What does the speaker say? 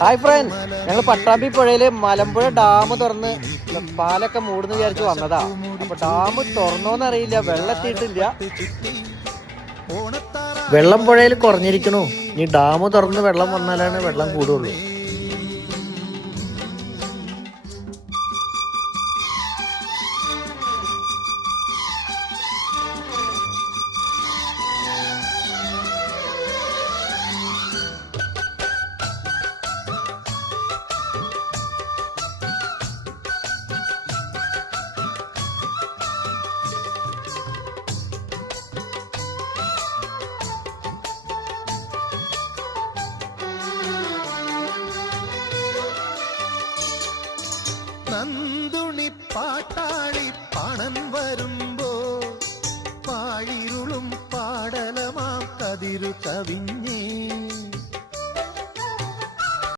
Hi friends, ഞങ്ങൾ Pattambi പുഴയില് Malampuzha dam തുറന്ന് പാലൊക്കെ മൂടുന്ന് വിചാരിച്ചു വന്നതാ. അപ്പൊ ഡാം തുറന്നോന്നറിയില്ല, വെള്ളം എത്തിയിട്ടില്ല. വെള്ളം പുഴയിൽ കുറഞ്ഞിരിക്കണു. ഇനി ഡാം തുറന്ന് വെള്ളം വന്നാലാണ് വെള്ളം കൂടുള്ളൂ. നന്ദുണി പാട്ടാളി പണം വരുമ്പോ പാഴിരുളും പാടലമാം കതിരു കവിഞ്ഞേ